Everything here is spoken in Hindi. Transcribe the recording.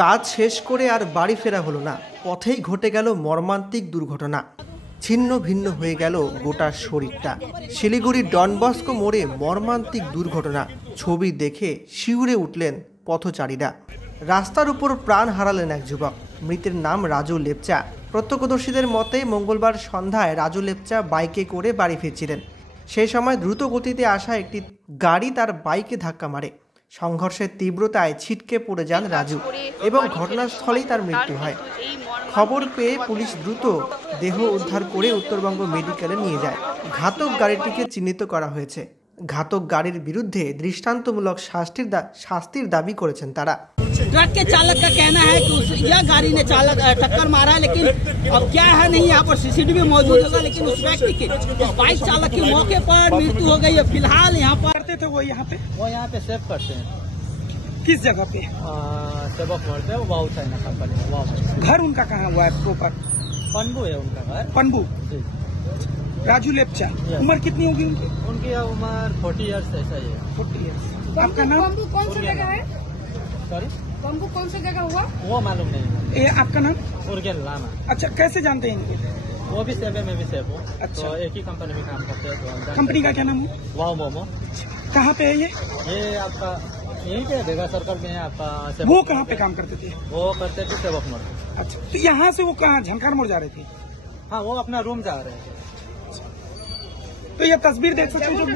কাজ শেষ করে আর বাড়ি ফেরা হলো না, পথেই ঘটে গেল মর্মান্তিক দুর্ঘটনা। ছিন্ন ভিন্ন হয়ে গেল গোটা শরীরটা। শিলিগুড়ির ডন বস্কো মোড়ে মর্মান্তিক দুর্ঘটনা। ছবি দেখে শিউরে উঠলেন পথচারীরা। রাস্তার উপর প্রাণ হারালেন এক যুবক। মৃতের নাম রাজু লেপচা। প্রত্যক্ষদর্শীদের মতে মঙ্গলবার সন্ধ্যায় রাজু লেপচা বাইকে করে বাড়ি ফিরছিলেন। সেই সময় দ্রুত গতিতে আসা একটি গাড়ি তার বাইকে ধাক্কা মারে। সংঘর্ষের তীব্রতায় ছিটকে পড়ে যান রাজু এবং ঘটনাস্থলেই তার মৃত্যু হয়। খবর পেয়ে পুলিশ দ্রুত দেহ উদ্ধার করে উত্তরবঙ্গ মেডিকেলে নিয়ে যায়। ঘাতক গাড়িটিকে চিহ্নিত করা হয়েছে। ঘাতক গাড়ির বিরুদ্ধে দৃষ্টান্তমূলক শাস্তির দাবি করেছেন তারা। ट्रक के चालक का कहना है कि यह गाड़ी ने चालक टक्कर मारा है, लेकिन अब क्या है नहीं यहाँ पर सीसीटीवी मौजूद होगा, लेकिन उस व्यक्ति की बाइक चालक की मौके पर मृत्यु हो गई है। फिलहाल यहाँ पर करते थे वो यहाँ पे सेव करते हैं। किस जगह पे? सेवक करते हैं, वो बहुत है ना कंपनी। घर उनका कहाँ हुआ है? प्रॉपर पनबू है उनका घर। पनबू। राजू लेपचा। उम्र कितनी होगी उनकी? उनकी उम्र 40 ईयर्स ऐसा ही है। 40 ईयर्स। आपका नाम? कौन सी जगह है? सॉरी, बम्बू कौन सी जगह हुआ? वो मालूम नहीं। ये आपका नाम? उर्गेन लामा। अच्छा, कैसे जानते हैं इनको? वो भी सेव है, मैं भी सेव हूँ। अच्छा। तो एक ही कंपनी में काम करते हैं। तो कंपनी का क्या नाम है? वाओ मोमो। कहाँ पे है ये? आपका यहीं पे बेगा सर्कल में है आपका। वो कहाँ पे काम करते थे? वो करते थे सेवक मोड़। अच्छा, तो यहाँ से वो कहाँ झंकार मोड़ जा रहे थे? हाँ, वो अपना रूम जा रहे थे। तो ये तस्वीर देख सकते हो जो